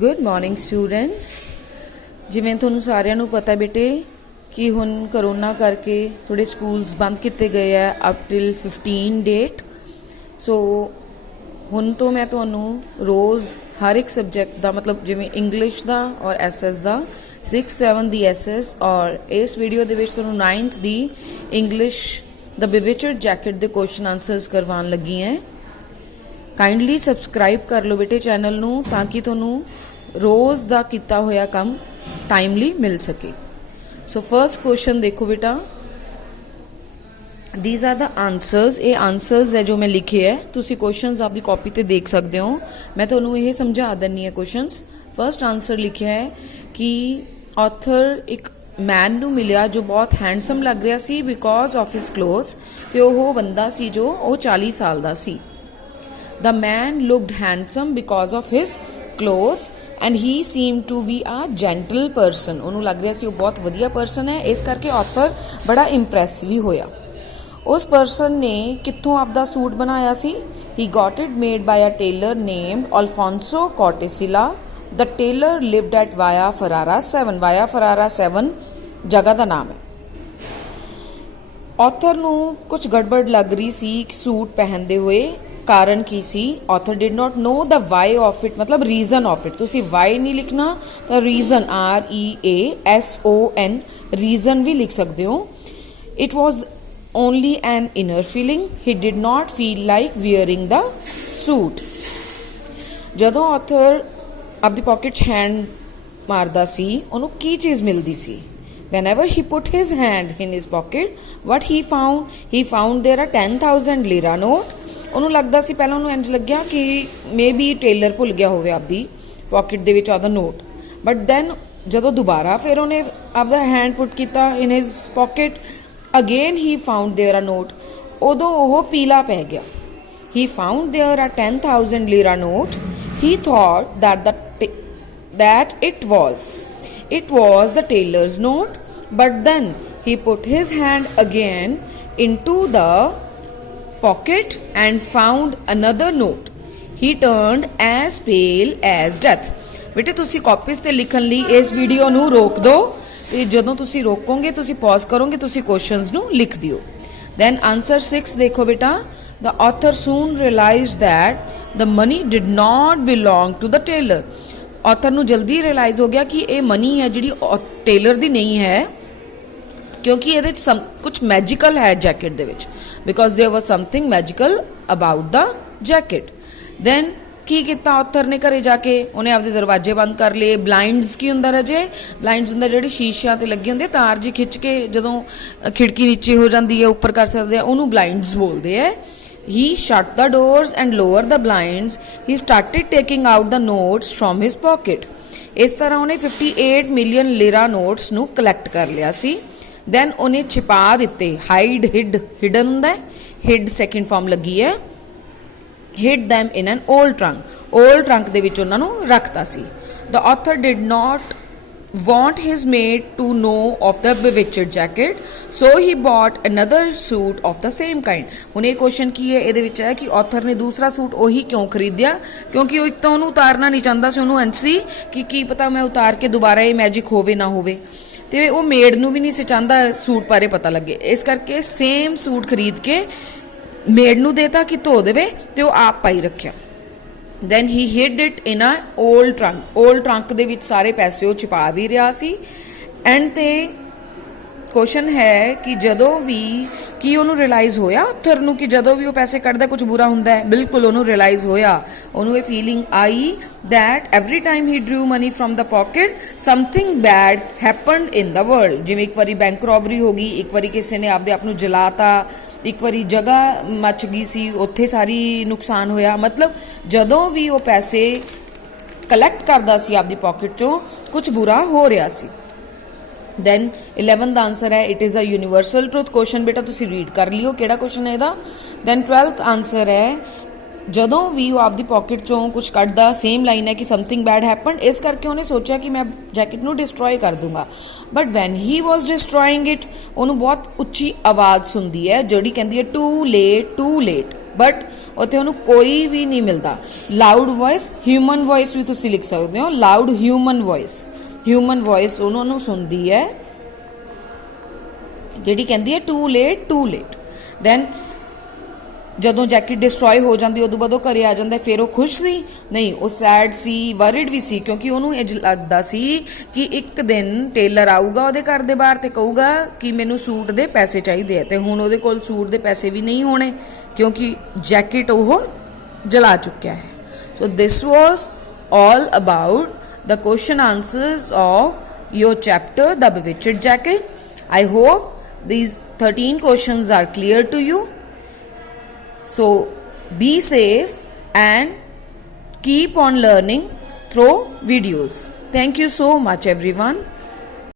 Good morning students. जिवें तुहानूं सारिਆਂ ਨੂੰ पता बेटे कि हुण करोना करके थोड़े स्कूल्स बंद किए गए है अप टिल 15 डेट। सो हुण तो मैं तुहानूं रोज़ हर एक सबजैक्ट का मतलब जिवें इंग्लिश का और SS का 6, 7 की SS और इस वीडियो दे विच तुहानूं 9th की इंग्लिश द बिविचर्ड जैकेट के क्वेश्चन आंसरस करवान लगी हैं। काइंडली सबसक्राइब कर लो बेटे चैनल नूं ताकि तुहानूं रोज़ का किया होया काम टाइमली मिल सके। सो फर्स्ट क्वेश्चन देखो बेटा, दीज आर द आंसर्स। ये आंसर्स है जो मैं लिखे है, तुसी क्वेश्चंस आपकी कॉपी ते देख सकते हो। मैं तुहानूं ये समझा दिनी है क्वेश्चंस। फर्स्ट आंसर लिखा है कि ऑथर एक मैन नूं मिलिया जो बहुत हैंडसम लग रहा सी बिकॉज ऑफ हिज क्लोथ्स, ते ओह बंदा सी जो 40 साल का सी। The man looked handsome because of his clothes and he seem to be a gentle person. उन्होंने लग रहा सी वो बहुत वधिया परसन है, इस करके ऑथर बड़ा इंप्रैस भी होया। उस परसन ने कित्थों आपदा सूट बनाया सी? He got it made by a tailor named Alfonso Cortesilla. The tailor lived at Via Ferrara 7। Via Ferrara 7 जगह का नाम है। ऑथर नूं कुछ गड़बड़ लग रही सी सूट पहनते हुए। कारण की सी? Author did not know the why of it, मतलब रीजन ऑफ इट। तुसी वाई नहीं लिखना, रीजन REASON रीजन भी लिख सकते हो। It was only an inner feeling, he did not feel like wearing the suit. जदों ऑथर अपनी पॉकेट हैंड मारदा सी उन्होंने की चीज़ मिलती सी? Whenever he put his hand in his pocket, what he found? He found there a 10,000 lira note. ਉਹਨੂੰ ਲੱਗਦਾ ਸੀ ਪਹਿਲਾਂ ਉਹਨੂੰ ਇੰਜ ਲੱਗਿਆ ਕਿ ਮੇ ਬੀ ਟੇਲਰ ਭੁੱਲ ਗਿਆ ਹੋਵੇ ਆਪਦੀ ਪੋਕਟ ਦੇ ਵਿੱਚ ਆਪਦਾ ਨੋਟ। ਬਟ ਦੈਨ ਜਦੋਂ ਦੁਬਾਰਾ ਫਿਰ ਉਹਨੇ ਆਪਦਾ ਹੈਂਡ ਪੁੱਟ ਕੀਤਾ in his pocket, again he found there a note. ਉਦੋਂ ਉਹ ਪੀਲਾ ਪੈ ਗਿਆ। He found there a 10,000 lira note. He thought that it was the tailor's note, but then he put his hand again into the pocket and found another note. He turned as pale as death. बेटे तुसी copies ते लिखन ली इस video नू रोक दो, ते जदों तुसी रोकोगे तुसी पॉज करोगे तुसी क्वेश्चंस नू लिख दियो। देन आंसर 6 देखो बेटा, the author soon realized that the money did not belong to the tailor. Author नू जल्दी रियलाइज हो गया कि ये मनी है जिहड़ी टेलर दी नहीं है, क्योंकि ये कुछ मैजिकल है जैकेट दे विच, because there was something magical about the jacket. Then की किया ऑथर ने घरे जाके उन्हें आपदे दरवाजे बंद कर लिए। ब्लाइंड्स की हुंदा रजे? ब्लाइंड्स हुंदा जिहड़ी शीशियां ते लगे हुंदे तार जी खिच के जदों खिड़की नीचे हो जाती है ऊपर कर सकते हैं, उन्होंने ब्लाइंड्स बोलते हैं। He shut the doors and lowered the blinds. He started taking out the notes from his pocket. इस तरह उन्हें 58 मिलियन लिरा नोट्स नू कलैक्ट कर लिया सी। दैन उन्हें छिपा दिते। हाइड हिडन हुंदा है, हिड सेकंड फॉर्म लगी है। Hid them in an old trunk. Old trunk दे विच उन्हां नू रखता सी। The author did not want his maid to know of the bewitched jacket, so he bought another suit of the same kind. ਹੁਣ ਇਹ क्वेश्चन ਕੀ ਹੈ ਇਹਦੇ ਵਿੱਚ ਹੈ ਕਿ author ਨੇ ਦੂਸਰਾ ਸੂਟ ਉਹੀ ਕਿਉਂ ਖਰੀਦਿਆ? ਕਿਉਂਕਿ ਉਹ ਇੱਕ ਤਾਂ ਉਹਨੂੰ ਉਤਾਰਨਾ ਨਹੀਂ ਚਾਹੁੰਦਾ ਸੀ, ਉਹਨੂੰ ਐਂਸੀ ਕਿ ਕੀ ਪਤਾ ਮੈਂ ਉਤਾਰ ਕੇ ਦੁਬਾਰਾ ਇਹ ਮੈਜਿਕ ਹੋਵੇ ਨਾ ਹੋਵੇ, ਤੇ ਉਹ ਮੇਡ ਨੂੰ ਵੀ ਨਹੀਂ ਸੀ ਚਾਹੁੰਦਾ ਸੂਟ ਬਾਰੇ ਪਤਾ ਲੱਗੇ। ਇਸ ਕਰਕੇ ਸੇਮ ਸੂਟ ਖਰੀਦ ਕੇ ਮੇਡ ਨੂੰ ਦੇਤਾ ਕਿ ਧੋ ਦੇਵੇ ਤੇ ਉਹ ਆਪ ਪਾਈ ਰੱਖਿਆ। then he hid it in a old trunk. old trunk ਦੇ ਵਿੱਚ ਸਾਰੇ ਪੈਸੇ ਉਹ ਛਿਪਾ ਵੀ ਰਿਹਾ ਸੀ। ਐਂਡ ਤੇ क्वेश्चन है कि जदों भी की उन्होंने रियलाइज होया ऑथर नूं कि जदों भी वो पैसे कढ़दा कुछ बुरा हुंदा है? बिल्कुल उन्होंने रियलाइज होया। उन्होंने ये feeling I that every time he Drew money from the pocket something bad happened in the world. जिवें एक बारी बैंक रॉबरी हो गई, एक बारी किसी ने आपदे आप नूं जलाता, एक बारी जगह मच गई सी, उत्थे सारी नुकसान होया। मतलब जदों भी वो पैसे कलैक्ट करदा सी आपदी पॉकेट चों कुछ बुरा हो रहा सी। दैन 11th आंसर है it is a universal truth. Question बेटा तुसी रीड कर लियो किहड़ा क्वेश्चन है इहदा। दैन 12th आंसर है जदों भी वो आपदी पॉकेट चों कुछ कढ़दा, सेम लाइन है कि समथिंग बैड हैपन्ड, इस करके उन्हें सोचा कि मैं जैकेट नूं डिस्ट्रॉय कर दूंगा। But when he was destroying it उन्होंने बहुत उच्ची आवाज़ सुनती है जिहड़ी कहती है too late too late. But ਉੱਥੇ ਉਹਨੂੰ ਕੋਈ ਵੀ ਨਹੀਂ ਮਿਲਦਾ। ਲਾਊਡ ਵੌਇਸ, ਹਿਊਮਨ ਵੌਇਸ ਵੀ ਤੁਸੀਂ ਲਿਖ ਸਕਦੇ ਹੋ। ਲਾਊਡ ਹਿਊਮਨ ਵੌਇਸ ਉਹਨਾਂ ਨੂੰ ਸੁਣਦੀ ਹੈ ਜਿਹੜੀ ਕਹਿੰਦੀ ਹੈ ਟੂ ਲੇਟ। ਦੈਨ ਜਦੋਂ ਜੈਕਟ ਡਿਸਟਰੋਏ ਹੋ ਜਾਂਦੀ ਉਦੋਂ ਬਾਅਦ ਉਹ ਘਰੇ ਆ ਜਾਂਦਾ, ਫਿਰ ਉਹ ਖੁਸ਼ ਸੀ? ਨਹੀਂ, ਉਹ ਸੈਡ ਸੀ, ਵਰਿਡ ਵੀ ਸੀ, ਕਿਉਂਕਿ ਉਹਨੂੰ ਇਹ ਲੱਗਦਾ ਸੀ ਕਿ ਇੱਕ ਦਿਨ ਟੇਲਰ ਆਊਗਾ ਉਹਦੇ ਘਰ ਦੇ ਬਾਹਰ ਤੇ ਕਹੂਗਾ ਕਿ ਮੈਨੂੰ ਸੂਟ ਦੇ ਪੈਸੇ ਚਾਹੀਦੇ ਆ, ਤੇ ਹੁਣ ਉਹਦੇ ਕੋਲ ਸੂਟ ਦੇ ਪੈਸੇ ਵੀ ਨਹੀਂ ਹੋਣੇ ਕਿਉਂਕਿ ਜੈਕਟ ਉਹ ਜਲਾ ਚੁੱਕਿਆ ਹੈ। ਸੋ ਦਿਸ ਵਾਜ਼ all about the question answers of your chapter The Bewitched Jacket. I hope these 13 questions are clear to you. So be safe and keep on learning through videos. Thank you so much everyone.